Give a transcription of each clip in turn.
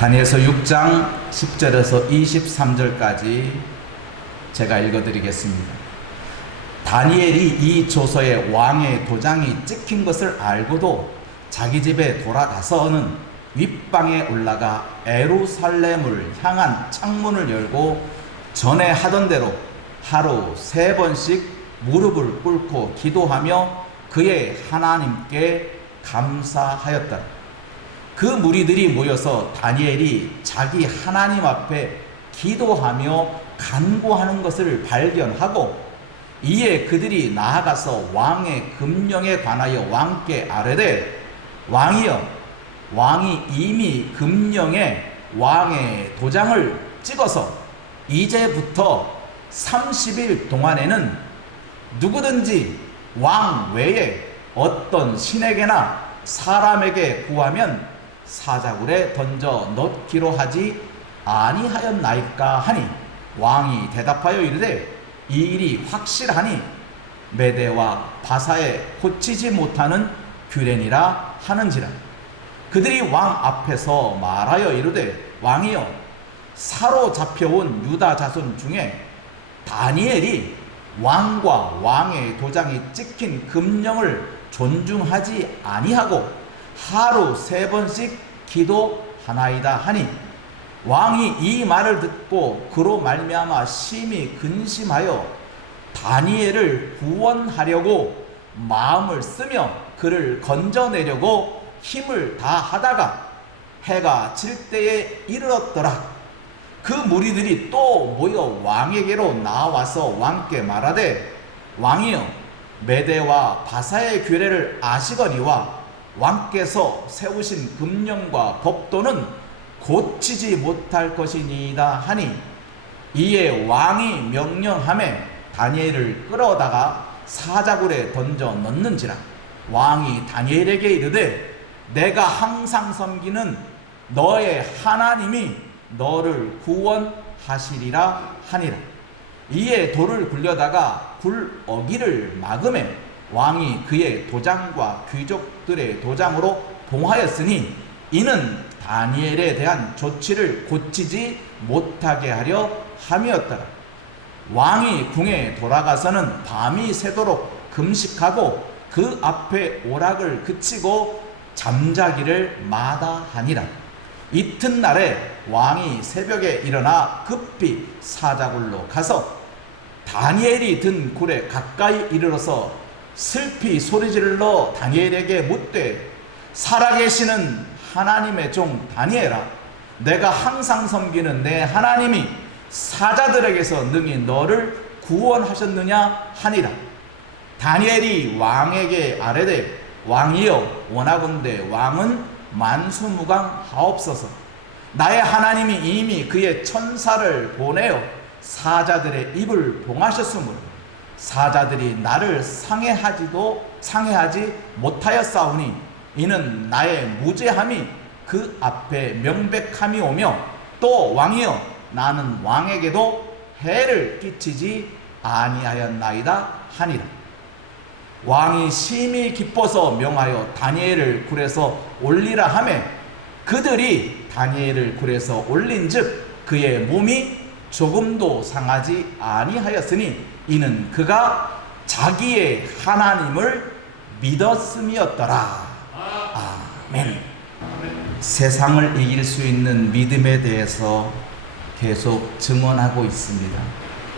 다니엘서 6장 10절에서 23절까지 제가 읽어드리겠습니다. 다니엘이 이 조서에 왕의 도장이 찍힌 것을 알고도 자기 집에 돌아가서는 윗방에 올라가 예루살렘을 향한 창문을 열고 전에 하던 대로 하루 3번씩 무릎을 꿇고 기도하며 그의 하나님께 감사하였더라. 그 무리들이 모여서 다니엘이 자기 하나님 앞에 기도하며 간구하는 것을 발견하고 이에 그들이 나아가서 왕의 금령에 관하여 왕께 아뢰되 왕이여, 왕이 이미 금령에 왕의 도장을 찍어서 이제부터 30일 동안에는 누구든지 왕 외에 어떤 신에게나 사람에게 구하면 사자굴에 던져 넣기로 하지 아니하였나이까 하니 왕이 대답하여 이르되 이 일이 확실하니 메대와 바사에 고치지 못하는 규례니라 하는지라. 그들이 왕 앞에서 말하여 이르되 왕이여, 사로잡혀온 유다 자손 중에 다니엘이 왕과 왕의 도장이 찍힌 금령을 존중하지 아니하고 하루 3번씩 기도하나이다 하니 왕이 이 말을 듣고 그로 말미암아 심히 근심하여 다니엘을 구원하려고 마음을 쓰며 그를 건져내려고 힘을 다하다가 해가 질 때에 이르렀더라. 그 무리들이 또 모여 왕에게로 나와서 왕께 말하되 왕이여, 메대와 바사의 규례를 아시거니와 왕께서 세우신 금령과 법도는 고치지 못할 것이니이다 하니 이에 왕이 명령하매 다니엘을 끌어다가 사자굴에 던져 넣는지라. 왕이 다니엘에게 이르되 내가 항상 섬기는 너의 하나님이 너를 구원하시리라 하니라. 이에 돌을 굴려다가 굴어기를 막음에 왕이 그의 도장과 귀족들의 도장으로 봉하였으니 이는 다니엘에 대한 조치를 고치지 못하게 하려 함이었더라. 왕이 궁에 돌아가서는 밤이 새도록 금식하고 그 앞에 오락을 그치고 잠자기를 마다하니라. 이튿날에 왕이 새벽에 일어나 급히 사자굴로 가서 다니엘이 든 굴에 가까이 이르러서 슬피 소리질러 다니엘에게 묻되 살아계시는 하나님의 종 다니엘아, 내가 항상 섬기는 내 하나님이 사자들에게서 능히 너를 구원하셨느냐 하니라. 다니엘이 왕에게 아뢰되 왕이여, 원하건대 왕은 만수무강하옵소서. 나의 하나님이 이미 그의 천사를 보내어 사자들의 입을 봉하셨으므로 사자들이 나를 상해하지 못하였사오니 이는 나의 무죄함이 그 앞에 명백함이 오며 또 왕이여, 나는 왕에게도 해를 끼치지 아니하였나이다 하니라. 왕이 심히 기뻐서 명하여 다니엘을 굴에서 올리라 하매 그들이 다니엘을 굴에서 올린즉 그의 몸이 조금도 상하지 아니하였으니 이는 그가 자기의 하나님을 믿었음이었더라. 아멘. 세상을 이길 수 있는 믿음에 대해서 계속 증언하고 있습니다.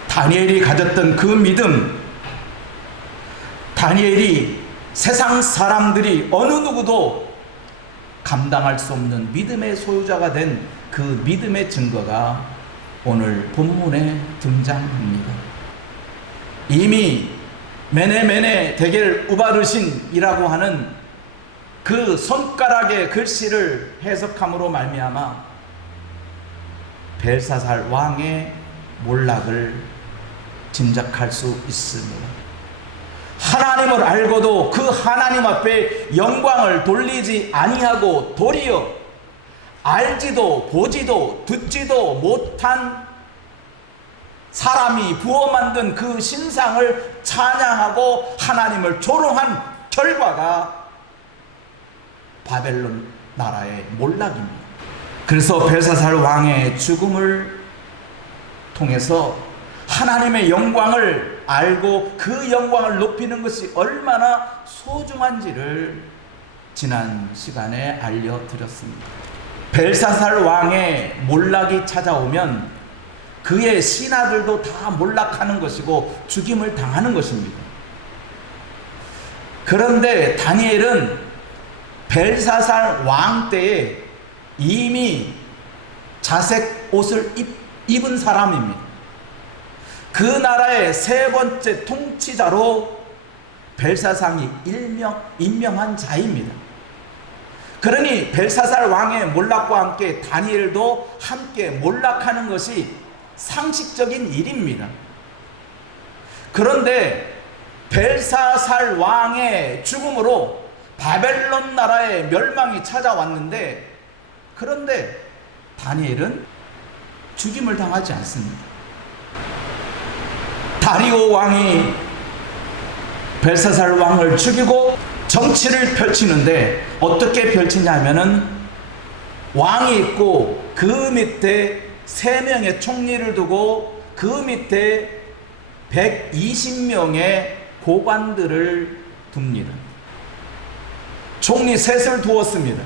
다니엘이 가졌던 그 믿음, 다니엘이 세상 사람들이 어느 누구도 감당할 수 없는 믿음의 소유자가 된 그 믿음의 증거가 오늘 본문에 등장합니다. 이미 메네메네 데겔 우바르신이라고 하는 그 손가락의 글씨를 해석함으로 말미암아 벨사살 왕의 몰락을 짐작할 수 있습니다. 하나님을 알고도 그 하나님 앞에 영광을 돌리지 아니하고 도리어 알지도 보지도 듣지도 못한 사람이 부어 만든 그 신상을 찬양하고 하나님을 조롱한 결과가 바벨론 나라의 몰락입니다. 그래서 벨사살 왕의 죽음을 통해서 하나님의 영광을 알고 그 영광을 높이는 것이 얼마나 소중한지를 지난 시간에 알려드렸습니다. 벨사살 왕의 몰락이 찾아오면 그의 신하들도 다 몰락하는 것이고 죽임을 당하는 것입니다. 그런데 다니엘은 벨사살 왕 때에 이미 자색 옷을 입은 사람입니다. 그 나라의 세 번째 통치자로 벨사살이 임명한 자입니다. 그러니 벨사살 왕의 몰락과 함께 다니엘도 함께 몰락하는 것이 상식적인 일입니다. 그런데 벨사살 왕의 죽음으로 바벨론 나라의 멸망이 찾아왔는데, 그런데 다니엘은 죽임을 당하지 않습니다. 다리오 왕이 벨사살 왕을 죽이고 정치를 펼치는데 어떻게 펼치냐면은 왕이 있고 그 밑에 3명의 총리를 두고 그 밑에 120명의 고관들을 둡니다. 총리 셋을 두었습니다.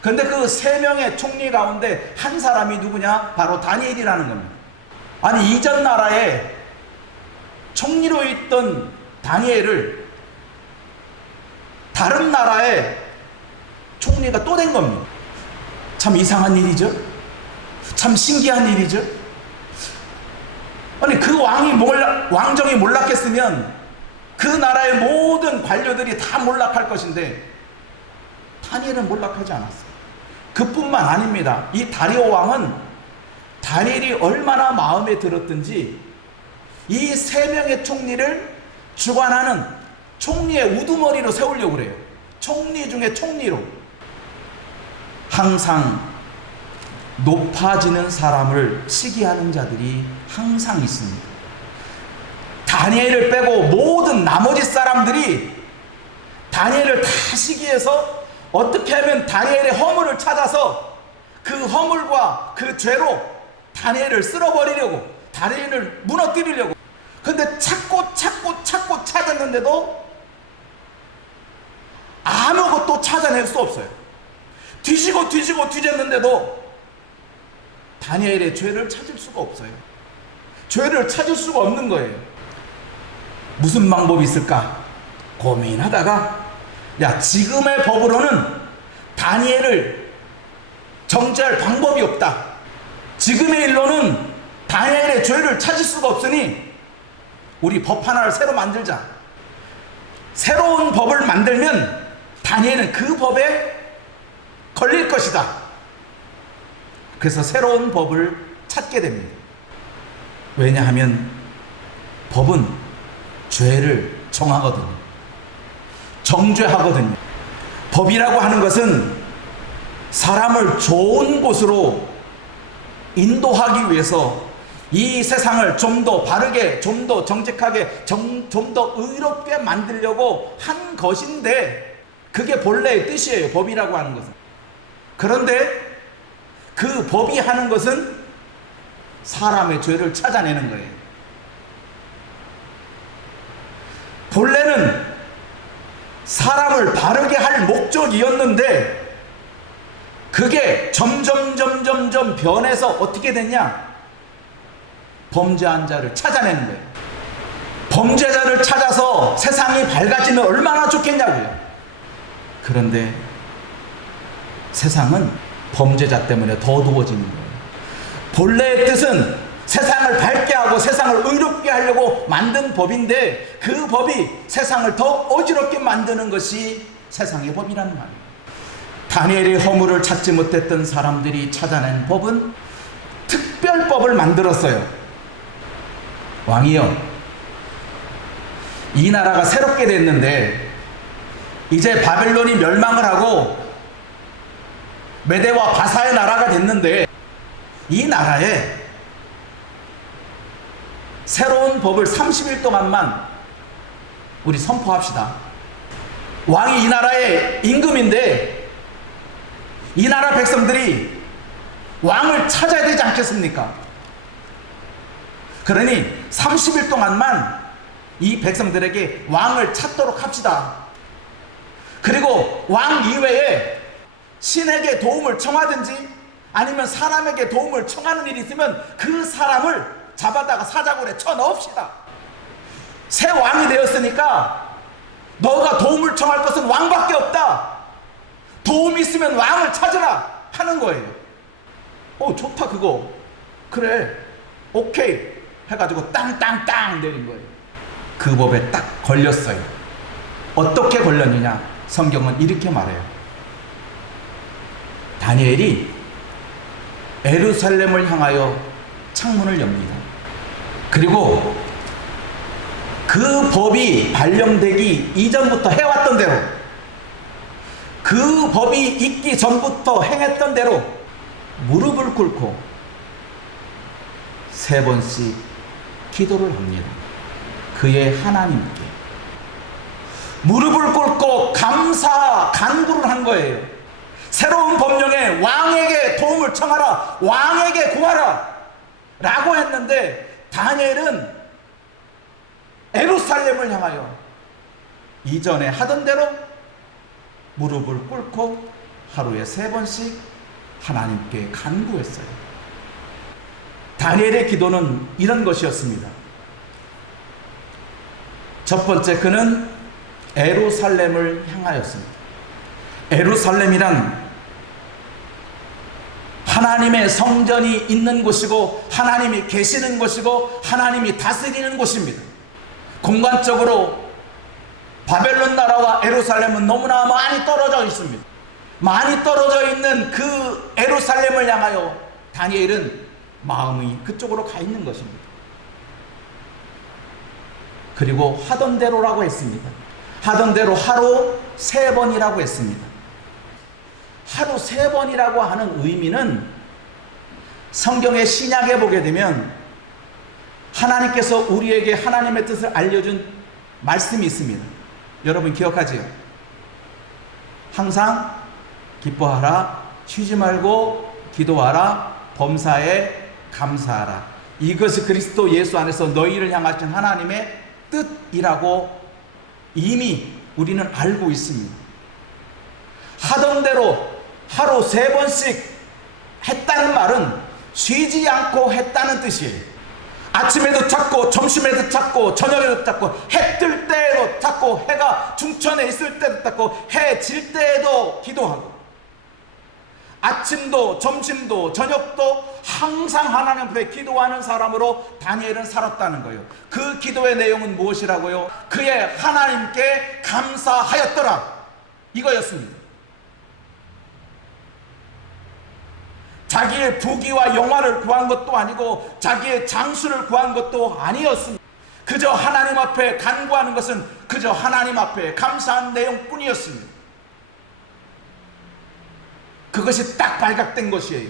그런데 그 3명의 총리 가운데 한 사람이 누구냐? 바로 다니엘이라는 겁니다. 아니, 이전 나라에 총리로 있던 다니엘을 다른 나라의 총리가 또 된 겁니다. 참 이상한 일이죠. 참 신기한 일이죠. 아니, 그 왕정이 몰락했으면 그 나라의 모든 관료들이 다 몰락할 것인데 다니엘은 몰락하지 않았어요. 그뿐만 아닙니다. 이 다리오 왕은 다니엘이 얼마나 마음에 들었든지 이 3명의 총리를 주관하는 총리의 우두머리로 세우려고 그래요. 총리 중에 총리로. 항상 높아지는 사람을 시기하는 자들이 항상 있습니다. 다니엘을 빼고 모든 나머지 사람들이 다니엘을 다 시기해서 어떻게 하면 다니엘의 허물을 찾아서 그 허물과 그 죄로 다니엘을 쓸어버리려고, 다니엘을 무너뜨리려고. 근데 찾고 찾았는데도 아무것도 찾아낼 수 없어요. 뒤지고 뒤졌는데도 다니엘의 죄를 찾을 수가 없어요. 죄를 찾을 수가 없는 거예요. 무슨 방법이 있을까 고민하다가, 야, 지금의 법으로는 다니엘을 정죄할 방법이 없다. 지금의 일로는 다니엘의 죄를 찾을 수가 없으니 우리 법 하나를 새로 만들자. 새로운 법을 만들면 다니엘은 그 법에 걸릴 것이다. 그래서 새로운 법을 찾게 됩니다. 왜냐하면 법은 죄를 정하거든요. 정죄하거든요. 법이라고 하는 것은 사람을 좋은 곳으로 인도하기 위해서 이 세상을 좀 더 바르게, 좀 더 정직하게, 좀 더 의롭게 만들려고 한 것인데, 그게 본래의 뜻이에요. 법이라고 하는 것은. 그런데 그 법이 하는 것은 사람의 죄를 찾아내는 거예요. 본래는 사람을 바르게 할 목적이었는데 그게 점점 변해서 어떻게 됐냐? 범죄한 자를 찾아내는 거예요. 범죄자를 찾아서 세상이 밝아지면 얼마나 좋겠냐고요. 그런데 세상은 범죄자 때문에 더 어두워지는 거예요. 본래의 뜻은 세상을 밝게 하고 세상을 의롭게 하려고 만든 법인데, 그 법이 세상을 더 어지럽게 만드는 것이 세상의 법이라는 말이에요. 다니엘의 허물을 찾지 못했던 사람들이 찾아낸 법은 특별법을 만들었어요. 왕이요, 이 나라가 새롭게 됐는데 이제 바벨론이 멸망을 하고 메대와 바사의 나라가 됐는데, 이 나라에 새로운 법을 30일 동안만 우리 선포합시다. 왕이 이 나라의 임금인데 이 나라 백성들이 왕을 찾아야 되지 않겠습니까? 그러니 30일 동안만 이 백성들에게 왕을 찾도록 합시다. 그리고 왕 이외에 신에게 도움을 청하든지 아니면 사람에게 도움을 청하는 일이 있으면 그 사람을 잡아다가 사자굴에 쳐넣읍시다. 새 왕이 되었으니까 너가 도움을 청할 것은 왕밖에 없다. 도움이 있으면 왕을 찾으라 하는 거예요. 좋다 그거. 그래 오케이 해가지고 땅땅땅 내린 거예요. 그 법에 딱 걸렸어요. 어떻게 걸렸느냐, 성경은 이렇게 말해요. 다니엘이 예루살렘을 향하여 창문을 엽니다. 그리고 그 법이 발령되기 이전부터 해왔던 대로, 그 법이 있기 전부터 행했던 대로 무릎을 꿇고 3번씩 기도를 합니다. 그의 하나님께 무릎을 꿇고 감사 간구를 한 거예요. 새로운 법령에 왕에게 도움을 청하라, 왕에게 구하라 라고 했는데, 다니엘은 예루살렘을 향하여 이전에 하던 대로 무릎을 꿇고 하루에 3번씩 하나님께 간구했어요. 다니엘의 기도는 이런 것이었습니다. 첫 번째, 그는 예루살렘을 향하였습니다. 예루살렘이란 하나님의 성전이 있는 곳이고 하나님이 계시는 곳이고 하나님이 다스리는 곳입니다. 공간적으로 바벨론 나라와 예루살렘은 너무나 많이 떨어져 있습니다. 많이 떨어져 있는 그 예루살렘을 향하여 다니엘은 마음이 그쪽으로 가 있는 것입니다. 그리고 하던 대로라고 했습니다. 하던 대로 하루 3번이라고 했습니다. 하루 3번이라고 하는 의미는 성경의 신약에 보게 되면 하나님께서 우리에게 하나님의 뜻을 알려준 말씀이 있습니다. 여러분 기억하지요? 항상 기뻐하라, 쉬지 말고 기도하라, 범사에 감사하라. 이것이 그리스도 예수 안에서 너희를 향하신 하나님의 뜻이라고 이미 우리는 알고 있습니다. 하던 대로 하루 3번씩 했다는 말은 쉬지 않고 했다는 뜻이에요. 아침에도 찾고 점심에도 찾고 저녁에도 찾고 해 뜰 때에도 찾고 해가 중천에 있을 때도 찾고 해 질 때에도 기도하고 아침도 점심도 저녁도 항상 하나님 앞에 기도하는 사람으로 다니엘은 살았다는 거예요. 그 기도의 내용은 무엇이라고요? 그의 하나님께 감사하였더라, 이거였습니다. 자기의 부귀와 영화를 구한 것도 아니고 자기의 장수를 구한 것도 아니었습니다. 그저 하나님 앞에 간구하는 것은 그저 하나님 앞에 감사한 내용뿐이었습니다. 그것이 딱 발각된 것이에요.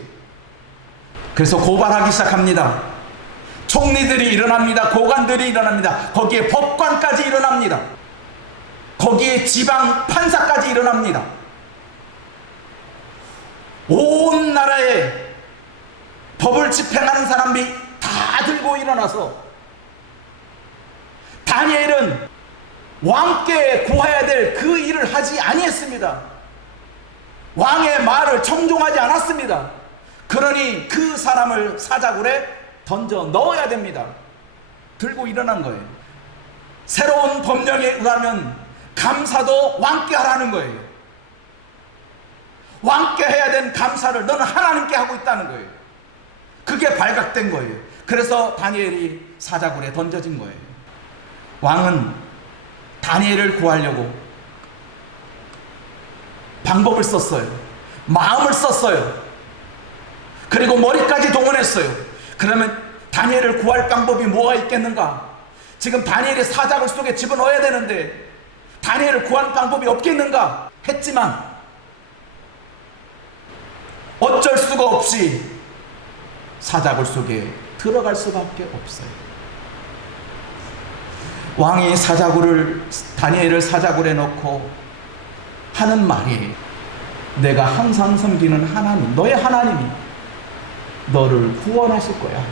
그래서 고발하기 시작합니다. 총리들이 일어납니다. 고관들이 일어납니다. 거기에 법관까지 일어납니다. 거기에 지방 판사까지 일어납니다. 온 나라에 법을 집행하는 사람이 다 들고 일어나서 다니엘은 왕께 구해야 될 그 일을 하지 아니했습니다. 왕의 말을 청종하지 않았습니다. 그러니 그 사람을 사자굴에 던져 넣어야 됩니다. 들고 일어난 거예요. 새로운 법령에 의하면 감사도 왕께 하라는 거예요. 왕께 해야 된 감사를 너는 하나님께 하고 있다는 거예요. 그게 발각된 거예요. 그래서 다니엘이 사자굴에 던져진 거예요. 왕은 다니엘을 구하려고 방법을 썼어요. 마음을 썼어요. 그리고 머리까지 동원했어요. 그러면 다니엘을 구할 방법이 뭐가 있겠는가? 지금 다니엘이 사자굴 속에 집어넣어야 되는데 다니엘을 구할 방법이 없겠는가 했지만 어쩔 수가 없이 사자굴 속에 들어갈 수밖에 없어요. 왕이 다니엘을 사자굴에 넣고 하는 말이 내가 항상 섬기는 하나님, 너의 하나님이 너를 구원하실 거야.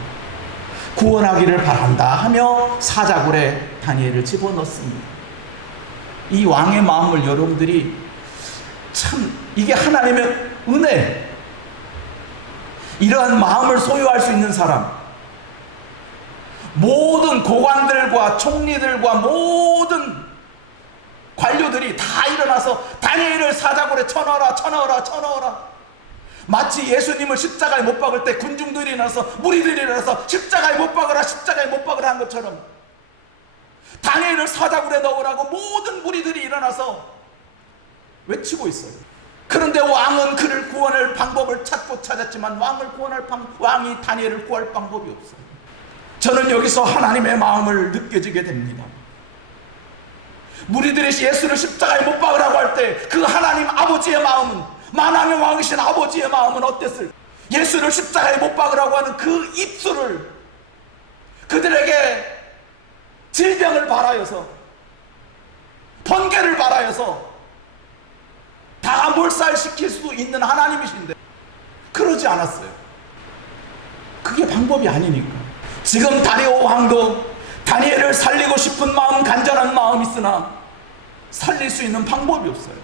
구원하기를 바란다 하며 사자굴에 다니엘을 집어넣습니다. 이 왕의 마음을 여러분들이 참, 이게 하나님의 은혜, 이러한 마음을 소유할 수 있는 사람, 모든 고관들과 총리들과 모든 관료들이 다 일어나서 다니엘을 사자굴에 쳐넣어라, 쳐넣어라, 쳐넣어라. 마치 예수님을 십자가에 못 박을 때 군중들이 일어나서, 무리들이 일어나서 십자가에 못 박으라, 십자가에 못 박으라 한 것처럼 다니엘을 사자굴에 넣으라고 모든 무리들이 일어나서 외치고 있어요. 그런데 왕은 그를 구원할 방법을 찾았지만 왕이 다니엘을 구할 방법이 없어요. 저는 여기서 하나님의 마음을 느껴지게 됩니다. 무리들이 예수를 십자가에 못 박으라고 할 때 그 하나님 아버지의 마음은, 만왕의 왕이신 아버지의 마음은 어땠을까? 예수를 십자가에 못 박으라고 하는 그 입술을, 그들에게 질병을 발하여서, 번개를 발하여서 다 몰살시킬 수 있는 하나님이신데 그러지 않았어요. 그게 방법이 아니니까. 지금 다리오 왕도 다니엘을 살리고 싶은 마음, 간절한 마음이 있으나 살릴 수 있는 방법이 없어요.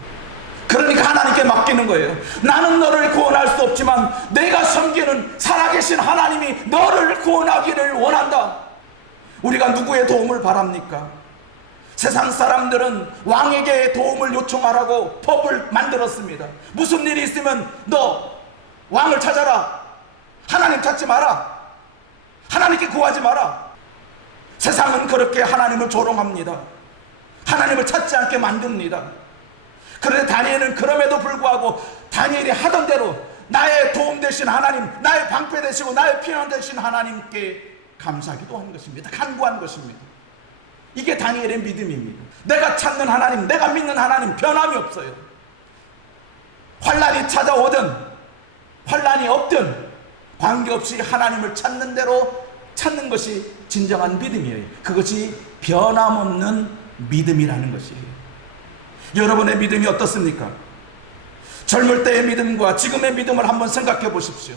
그러니까 하나님께 맡기는 거예요. 나는 너를 구원할 수 없지만 내가 섬기는 살아계신 하나님이 너를 구원하기를 원한다. 우리가 누구의 도움을 바랍니까? 세상 사람들은 왕에게 도움을 요청하라고 법을 만들었습니다. 무슨 일이 있으면 너 왕을 찾아라. 하나님 찾지 마라. 하나님께 구하지 마라. 세상은 그렇게 하나님을 조롱합니다. 하나님을 찾지 않게 만듭니다. 그런데 다니엘은 그럼에도 불구하고 다니엘이 하던 대로 나의 도움 되신 하나님, 나의 방패 되시고 나의 피난 되신 하나님께 감사기도 한 것입니다. 간구한 것입니다. 이게 다니엘의 믿음입니다. 내가 찾는 하나님, 내가 믿는 하나님 변함이 없어요. 환란이 찾아오든 환란이 없든 관계없이 하나님을 찾는 대로 찾는 것이 진정한 믿음이에요. 그것이 변함없는 믿음이라는 것이에요. 여러분의 믿음이 어떻습니까? 젊을 때의 믿음과 지금의 믿음을 한번 생각해 보십시오.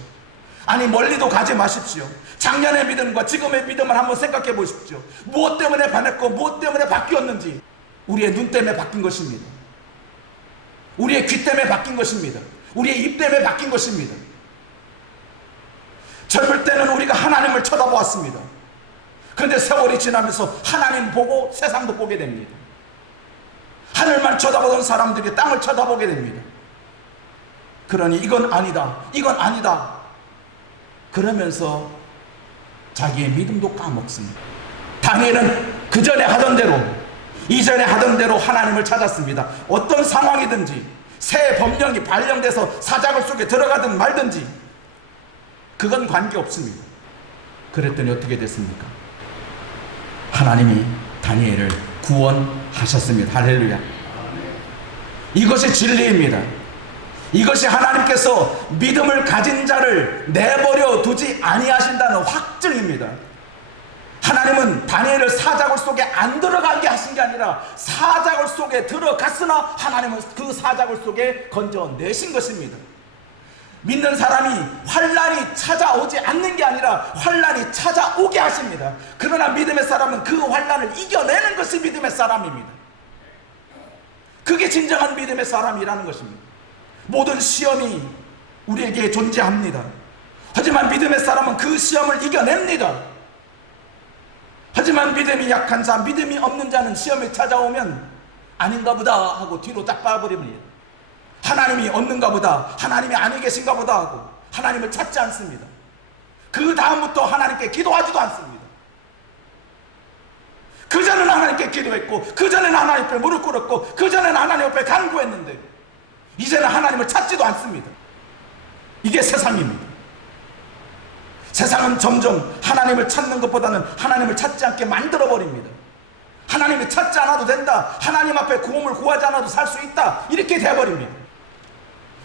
아니, 멀리도 가지 마십시오. 작년의 믿음과 지금의 믿음을 한번 생각해 보십시오. 무엇 때문에 변했고 무엇 때문에 바뀌었는지. 우리의 눈 때문에 바뀐 것입니다. 우리의 귀 때문에 바뀐 것입니다. 우리의 입 때문에 바뀐 것입니다. 젊을 때는 우리가 하나님을 쳐다보았습니다. 그런데 세월이 지나면서 하나님 보고 세상도 보게 됩니다. 하늘만 쳐다보던 사람들이 땅을 쳐다보게 됩니다. 그러니 이건 아니다, 이건 아니다 그러면서 자기의 믿음도 까먹습니다. 다니엘은 그 전에 하던 대로, 이전에 하던 대로 하나님을 찾았습니다. 어떤 상황이든지 새 법령이 발령돼서 사자굴 속에 들어가든 말든지 그건 관계없습니다. 그랬더니 어떻게 됐습니까? 하나님이 다니엘을 구원하셨습니다. 할렐루야. 이것이 진리입니다. 이것이 하나님께서 믿음을 가진 자를 내버려 두지 아니하신다는 확증입니다. 하나님은 다니엘을 사자굴 속에 안 들어가게 하신 게 아니라 사자굴 속에 들어갔으나 하나님은 그 사자굴 속에 건져내신 것입니다. 믿는 사람이 환란이 찾아오지 않는 게 아니라 환란이 찾아오게 하십니다. 그러나 믿음의 사람은 그 환란을 이겨내는 것이 믿음의 사람입니다. 그게 진정한 믿음의 사람이라는 것입니다. 모든 시험이 우리에게 존재합니다. 하지만 믿음의 사람은 그 시험을 이겨냅니다. 하지만 믿음이 약한 자, 믿음이 없는 자는 시험이 찾아오면 아닌가 보다 하고 뒤로 딱 빠버립니다. 하나님이 없는가 보다, 하나님이 아니 계신가 보다 하고 하나님을 찾지 않습니다. 그 다음부터 하나님께 기도하지도 않습니다. 그전에는 하나님께 기도했고, 그전에는 하나님 앞에 무릎 꿇었고, 그전에는 하나님 앞에 간구했는데 이제는 하나님을 찾지도 않습니다. 이게 세상입니다. 세상은 점점 하나님을 찾는 것보다는 하나님을 찾지 않게 만들어버립니다. 하나님을 찾지 않아도 된다, 하나님 앞에 구원을 구하지 않아도 살 수 있다, 이렇게 돼버립니다.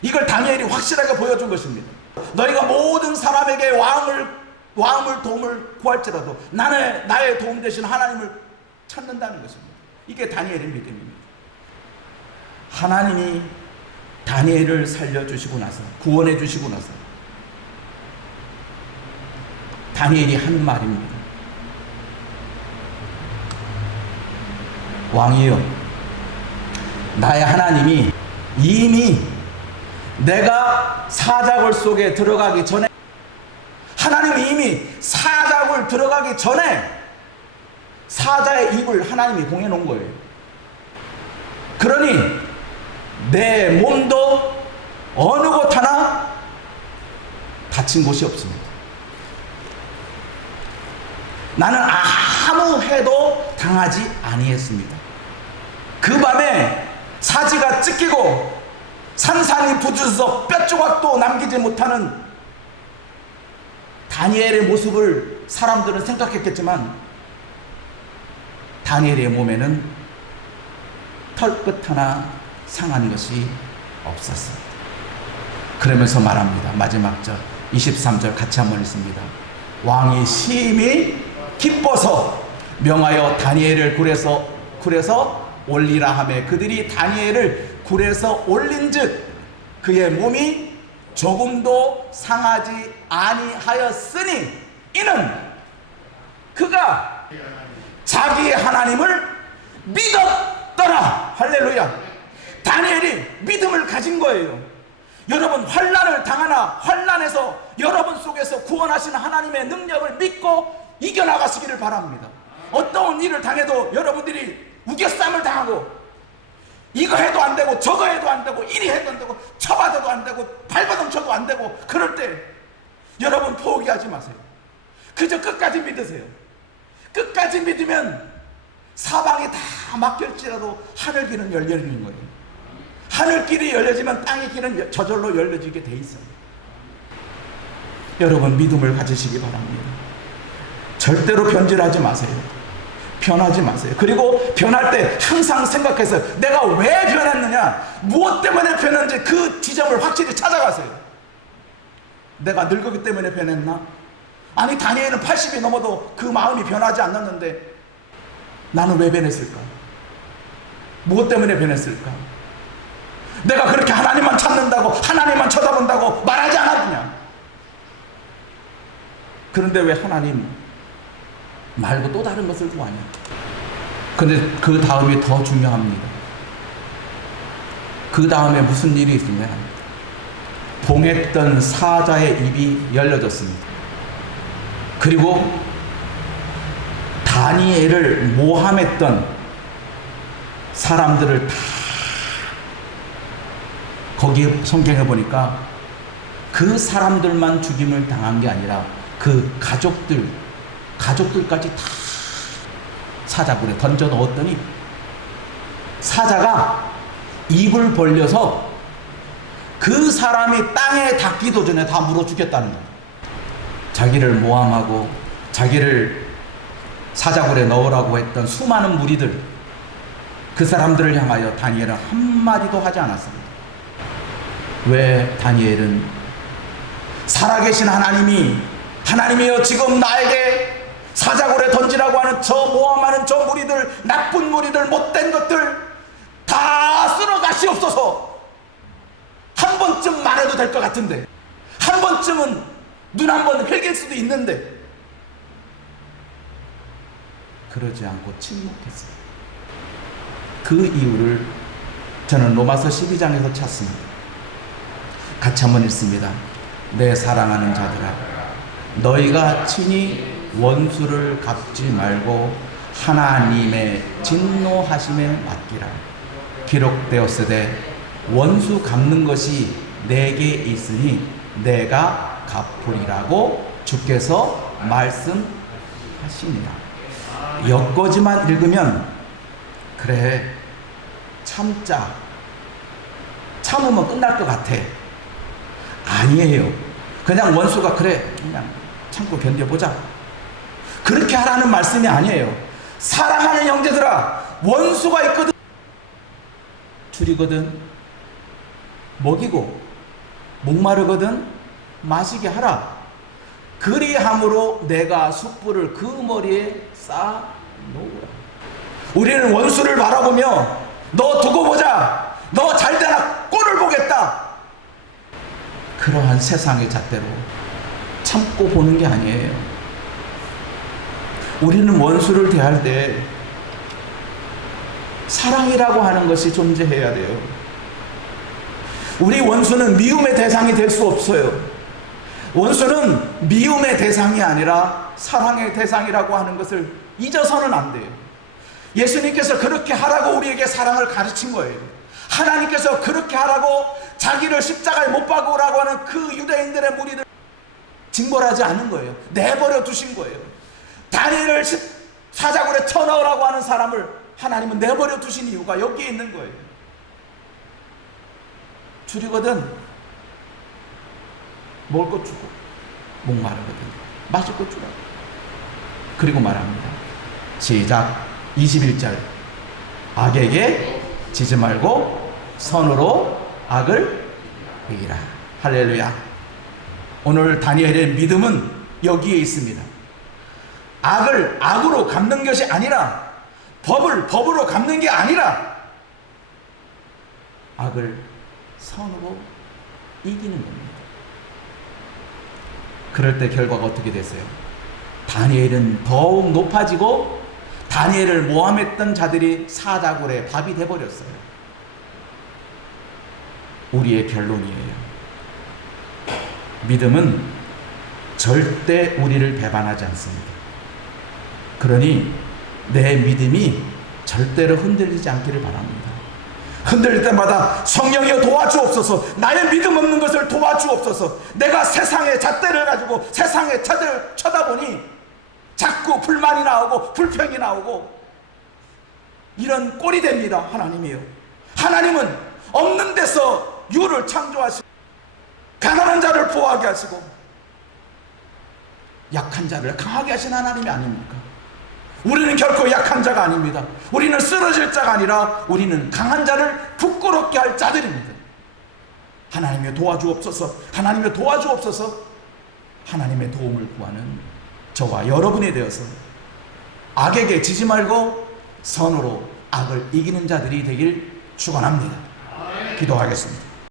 이걸 다니엘이 확실하게 보여준 것입니다. 너희가 모든 사람에게 왕을 도움을 구할지라도 나의 도움 되신 하나님을 찾는다는 것입니다. 이게 다니엘의 믿음입니다. 하나님이 다니엘을 살려주시고 나서, 구원해 주시고 나서 다니엘이 한 말입니다. 왕이여, 나의 하나님이 이미 내가 사자굴 속에 들어가기 전에, 하나님이 이미 사자굴 들어가기 전에 사자의 입을 하나님이 봉해 놓은 거예요. 그러니 내 몸도 어느 곳 하나 다친 곳이 없습니다. 나는 아무 해도 당하지 아니했습니다. 그 밤에 사지가 찢기고 산산이 부서져 뼈 조각도 남기지 못하는 다니엘의 모습을 사람들은 생각했겠지만, 다니엘의 몸에는 털끝 하나 상한 것이 없었습니다. 그러면서 말합니다. 마지막 절 23절 같이 한번 읽습니다. 왕이 심히 기뻐서 명하여 다니엘을 굴에서 올리라 하매 그들이 다니엘을 굴에서 올린즉 그의 몸이 조금도 상하지 아니하였으니 이는 그가 자기의 하나님을 믿었더라. 할렐루야. 다니엘이 믿음을 가진 거예요. 여러분, 환난을 당하나 환난에서 여러분 속에서 구원하시는 하나님의 능력을 믿고 이겨나가시기를 바랍니다. 어떠한 일을 당해도 여러분들이 우겨쌈을 당하고 이거 해도 안 되고 저거 해도 안 되고 이리 해도 안 되고 쳐받아도 안 되고 발버둥 쳐도 안 되고 그럴 때 여러분 포기하지 마세요. 그저 끝까지 믿으세요. 끝까지 믿으면 사방이 다 막힐지라도 하늘길은 열려지는 거예요. 하늘길이 열려지면 땅의 길은 저절로 열려지게 돼 있어요. 여러분 믿음을 가지시기 바랍니다. 절대로 변질하지 마세요. 변하지 마세요. 그리고 변할 때 항상 생각해서 내가 왜 변했느냐, 무엇 때문에 변했는지 그 지점을 확실히 찾아가세요. 내가 늙었기 때문에 변했나? 아니 다니엘은 80이 넘어도 그 마음이 변하지 않았는데 나는 왜 변했을까? 무엇 때문에 변했을까? 내가 그렇게 하나님만 찾는다고 하나님만 쳐다본다고 말하지 않았느냐? 그런데 왜 하나님 말고 또 다른 것을 구하냐? 근데 그 다음이 더 중요합니다. 그 다음에 무슨 일이 있느냐? 봉했던 사자의 입이 열려졌습니다. 그리고 다니엘을 모함했던 사람들을 다 거기에 성경에 보니까 그 사람들만 죽임을 당한 게 아니라 그 가족들까지 다 사자굴에 던져 넣었더니 사자가 입을 벌려서 그 사람이 땅에 닿기도 전에 다 물어 죽였다는 거예요. 자기를 모함하고 자기를 사자굴에 넣으라고 했던 수많은 무리들, 그 사람들을 향하여 다니엘은 한마디도 하지 않았습니다. 왜? 다니엘은 살아계신 하나님이여 지금 나에게 사자굴에 던지라고 하는 저 모함하는 저 무리들, 나쁜 무리들, 못된 것들 다 쓸어가시옵소서. 한 번쯤 말해도 될 것 같은데, 한 번쯤은 눈 한 번 흘길 수도 있는데 그러지 않고 침묵했어요. 그 이유를 저는 로마서 12장에서 찾습니다. 같이 한번 읽습니다. 내 사랑하는 자들아, 너희가 친히 원수를 갚지 말고 하나님의 진노하심에 맡기라. 기록되었으되 원수 갚는 것이 내게 있으니 내가 갚으리라고 주께서 말씀하시니라. 엮어지만 읽으면 그래 참자, 참으면 끝날 것 같아. 아니에요. 그냥 원수가 그래 그냥 참고 견뎌보자, 그렇게 하라는 말씀이 아니에요. 사랑하는 형제들아, 원수가 있거든 줄이거든 먹이고 목마르거든 마시게 하라. 그리함으로 내가 숯불을 그 머리에 쌓아 놓으라. 우리는 원수를 바라보며 너 두고 보자, 너 잘되나 꼴을 보겠다. 그러한 세상의 잣대로 참고 보는 게 아니에요. 우리는 원수를 대할 때 사랑이라고 하는 것이 존재해야 돼요. 우리 원수는 미움의 대상이 될 수 없어요. 원수는 미움의 대상이 아니라 사랑의 대상이라고 하는 것을 잊어서는 안 돼요. 예수님께서 그렇게 하라고 우리에게 사랑을 가르친 거예요. 하나님께서 그렇게 하라고 자기를 십자가에 못 박으라고 하는 그 유대인들의 무리들 징벌하지 않은 거예요. 내버려 두신 거예요. 다니엘을 사자굴에 쳐넣으라고 하는 사람을 하나님은 내버려 두신 이유가 여기에 있는 거예요. 줄이거든 먹을 것 주고 목마르거든 마실 것 주라. 그리고 말합니다. 시작. 21절. 악에게 지지 말고 선으로 악을 이기라. 할렐루야. 오늘 다니엘의 믿음은 여기에 있습니다. 악을 악으로 갚는 것이 아니라, 법을 법으로 갚는 게 아니라 악을 선으로 이기는 겁니다. 그럴 때 결과가 어떻게 됐어요? 다니엘은 더욱 높아지고 다니엘을 모함했던 자들이 사자굴에 밥이 돼버렸어요. 우리의 결론이에요. 믿음은 절대 우리를 배반하지 않습니다. 그러니 내 믿음이 절대로 흔들리지 않기를 바랍니다. 흔들릴 때마다 성령이여 도와주옵소서, 나의 믿음 없는 것을 도와주옵소서. 내가 세상의 잣대를 가지고 세상의 잣대를 쳐다보니 자꾸 불만이 나오고 불평이 나오고 이런 꼴이 됩니다. 하나님이요, 하나님은 없는 데서 유를 창조하시고 가난한 자를 부하게 하시고 약한 자를 강하게 하신 하나님이 아닙니까? 우리는 결코 약한 자가 아닙니다. 우리는 쓰러질 자가 아니라 우리는 강한 자를 부끄럽게 할 자들입니다. 하나님의 도와주옵소서, 하나님의 도와주옵소서. 하나님의 도움을 구하는 저와 여러분이 되어서 악에게 지지 말고 선으로 악을 이기는 자들이 되길 축원합니다. 기도하겠습니다.